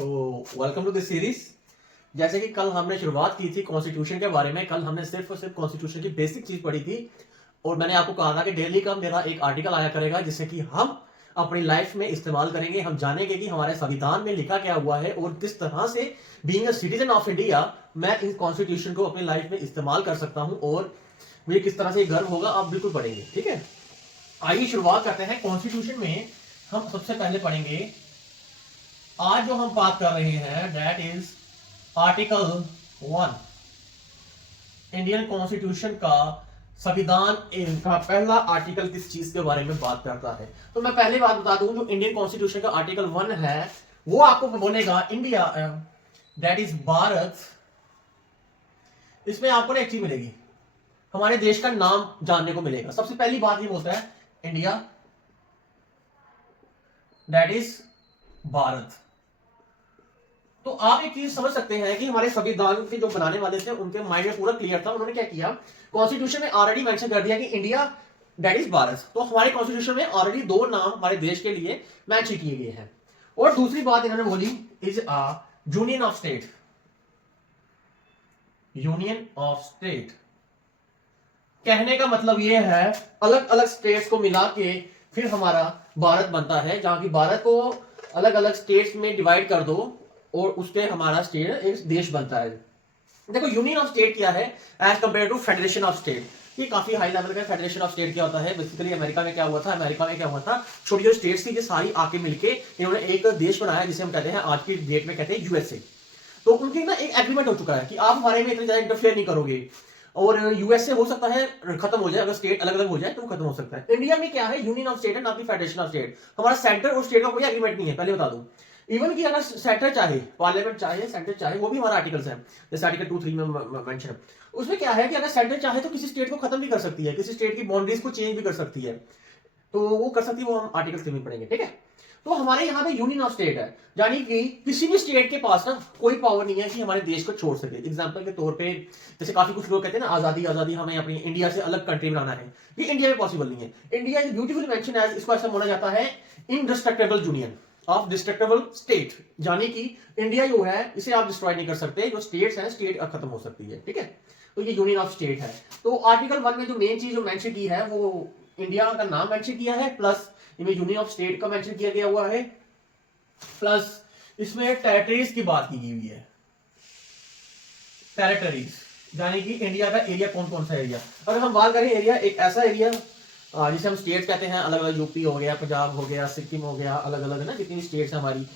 तो welcome to this series. जैसे कि कल हमने शुरुआत की थी कॉन्स्टिट्यूशन के बारे में। कल हमने सिर्फ और सिर्फ कॉन्स्टिट्यूशन की बेसिक चीज पढ़ी थी और मैंने आपको कहा था कि डेली का मेरा एक आर्टिकल आया करेगा जिससे कि हम अपनी लाइफ में इस्तेमाल करेंगे। हम जानेंगे कि हमारे संविधान में लिखा क्या हुआ है और किस तरह से being a citizen of India मैं इस कॉन्स्टिट्यूशन को अपनी लाइफ में इस्तेमाल कर सकता हूं और मुझे किस तरह से गर्व होगा, आप बिल्कुल पढ़ेंगे। ठीक है, आइए शुरुआत करते हैं। कॉन्स्टिट्यूशन में हम सबसे पहले पढ़ेंगे, आज जो हम बात कर रहे हैं that is article 1 Indian constitution का। संविधान का पहला आर्टिकल किस चीज के बारे में बात करता है? तो मैं पहले बात बता दूं, जो इंडियन कॉन्स्टिट्यूशन का आर्टिकल 1 है वो आपको बोलेगा इंडिया दैट इज भारत। इसमें आपको ना एक चीज मिलेगी, हमारे देश का नाम जानने को मिलेगा। सबसे पहली बात ये बोलता है इंडिया दैट इज भारत। तो आप एक चीज समझ सकते हैं कि हमारे संविधान के जो बनाने वाले थे उनके माइंड में पूरा क्लियर था। उन्होंने क्या किया, कॉन्स्टिट्यूशन में ऑलरेडी मेंशन कर दिया कि इंडिया दैट इज भारत। तो हमारे कॉन्स्टिट्यूशन में ऑलरेडी दो नाम हमारे देश के लिए मेंशन किए गए हैं। और दूसरी बात इन्होंने बोली is a union of state. Union of state कहने का मतलब यह है अलग अलग स्टेट्स को मिला के फिर हमारा भारत बनता है, जहां की भारत को अलग अलग स्टेट्स में डिवाइड कर दो और उससे हमारा स्टेट एक देश बनता है। देखो यूनियन ऑफ स्टेट क्या है as compare to federation of state, ये काफी हाई लेवल का। फेडरेशन ऑफ स्टेट क्या होता है, बेसिकली अमेरिका में क्या हुआ था, अमेरिका में क्या हुआ था, छोटी छोटी स्टेट्स थी, ये सारी आके मिलके इन्होंने एक देश बनाया जिसे हम कहते हैं आज की डेट में कहते हैं यूएसए। तो उनकी ना एक एग्रीमेंट हो चुका है कि आप हमारे में इतने ज्यादा इंटरफेयर नहीं करोगे और यूएसए हो सकता है खत्म हो जाए, अगर स्टेट अलग अलग हो जाए तो खत्म हो सकता है। इंडिया में क्या है, यूनियन ऑफ स्टेट है ना कि फेडरेशन ऑफ स्टेट। हमारा सेंटर और स्टेट का कोई एग्रीमेंट नहीं है, पहले बता दूं। इवन कि अगर सेंटर चाहे, पार्लियामेंट चाहे, सेंटर चाहे, वो भी हमारा आर्टिकल्स है, जैसे आर्टिकल 2-3 में मेंशन। उसमें क्या है कि अगर सेंटर चाहे तो किसी स्टेट को खत्म भी कर सकती है, किसी स्टेट की बाउंड्रीज को चेंज भी कर सकती है, तो वो कर सकती है, वो हम आर्टिकल 3 में पढ़ेंगे। ठीक है, तो हमारे यहाँ पे यूनियन ऑफ स्टेट है, यानी कि किसी भी स्टेट के पास ना कोई पावर नहीं है कि हमारे देश को छोड़ सके। एग्जांपल के तौर पे जैसे काफी कुछ लोग कहते हैं ना आजादी आजादी, हमें अपनी इंडिया से अलग कंट्री बनाना है, ये इंडिया में पॉसिबल नहीं है। India is beautifully mention as, इसको ऐसा बोला जाता है indestructible union of destructible state, यानी कि इंडिया जो है इसे आप डिस्ट्रॉय नहीं कर सकते, जो स्टेट्स हैं स्टेट खत्म हो सकती है। ठीक है, तो ये यूनियन ऑफ स्टेट है। तो आर्टिकल 1 में जो मेन चीज जो मेंशन की है वो इंडिया का नाम मेंशन किया है, प्लस इनमें यूनियन ऑफ स्टेट का मेंशन किया गया हुआ है, प्लस इसमें टेरिटरीज की बात की गई हुई है। टेरिटरीज यानी कि इंडिया का एरिया कौन कौन सा एरिया। अगर हम बात करें एरिया, एक ऐसा एरिया जिसे हम स्टेट्स कहते हैं, अलग अलग यूपी हो गया, पंजाब हो गया, सिक्किम हो गया, अलग अलग है ना जितनी स्टेट्स है हमारी,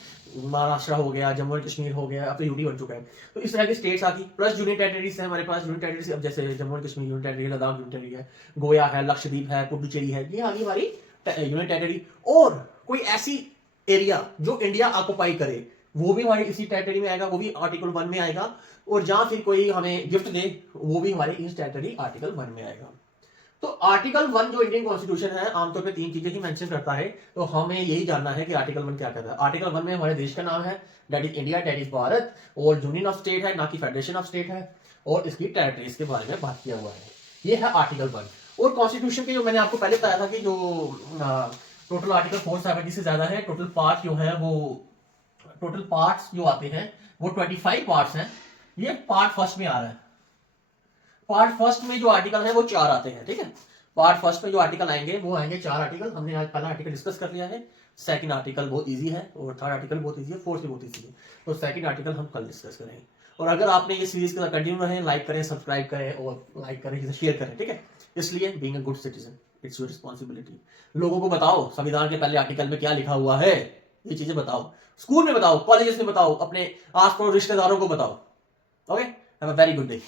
महाराष्ट्र हो गया, जम्मू एंड कश्मीर हो गया, अब तो यूटी बन चुका है। तो इस तरह की स्टेट्स आती, प्लस यूनियन टेरिटरीज है हमारे पास। यूनियन टेरिटरीज अब जैसे Jammu and Kashmir union territory, Ladakh union territory है, गोया है, लक्षद्वीप है, पुडुचेरी है, ये आगे हमारी यूनियन टेरिटरी। और कोई ऐसी एरिया जो इंडिया ऑक्युपाई करे वो भी हमारे इसी टेरिटरी में आएगा, वो भी आर्टिकल 1 में आएगा। और जहां फिर कोई हमें गिफ्ट दे वो भी हमारे इस टेरिटरी आर्टिकल 1 में आएगा। तो आर्टिकल 1 जो इंडियन कॉन्स्टिट्यूशन है आमतौर पे 3 चीजें ही मेंशन करता है, तो हमें यही जानना है कि आर्टिकल 1 क्या कहता है। आर्टिकल 1 में हमारे देश का नाम है that is India, that is Bharat, और यूनियन ऑफ स्टेट है ना कि फेडरेशन ऑफ स्टेट है, और इसकी टेरिटरीज के बारे में बात किया हुआ है। ये है आर्टिकल 1। और कॉन्स्टिट्यूशन के जो मैंने आपको पहले बताया था कि जो टोटल आर्टिकल 470 से ज्यादा है, टोटल पार्ट जो है वो, टोटल पार्ट्स जो आते हैं वो 25 पार्ट्स हैं। ये पार्ट फर्स्ट में आ रहा है। पार्ट फर्स्ट में जो आर्टिकल है वो 4 आते हैं। ठीक है, पार्ट फर्स्ट में जो आर्टिकल आएंगे वो आएंगे 4 आर्टिकल। हमने आज पहला आर्टिकल डिस्कस कर लिया है, सेकंड आर्टिकल बहुत इजी है, और थर्ड आर्टिकल बहुत इजी है, फोर्थ भी बहुत इजी है। तो सेकंड आर्टिकल हम कल डिस्कस करेंगे। और अगर आपने ये सीरीज के साथ कंटिन्यू रहे, लाइक करें, सब्सक्राइब करें और लाइक करें, शेयर करें। ठीक है, इसलिए being a good citizen it's your responsibility. लोगों को बताओ संविधान के पहले आर्टिकल में क्या लिखा हुआ है, ये चीजें बताओ, स्कूल में बताओ, कॉलेजेस में बताओ, अपने आस पड़ोस रिश्तेदारों को बताओ। Okay, have a very good day.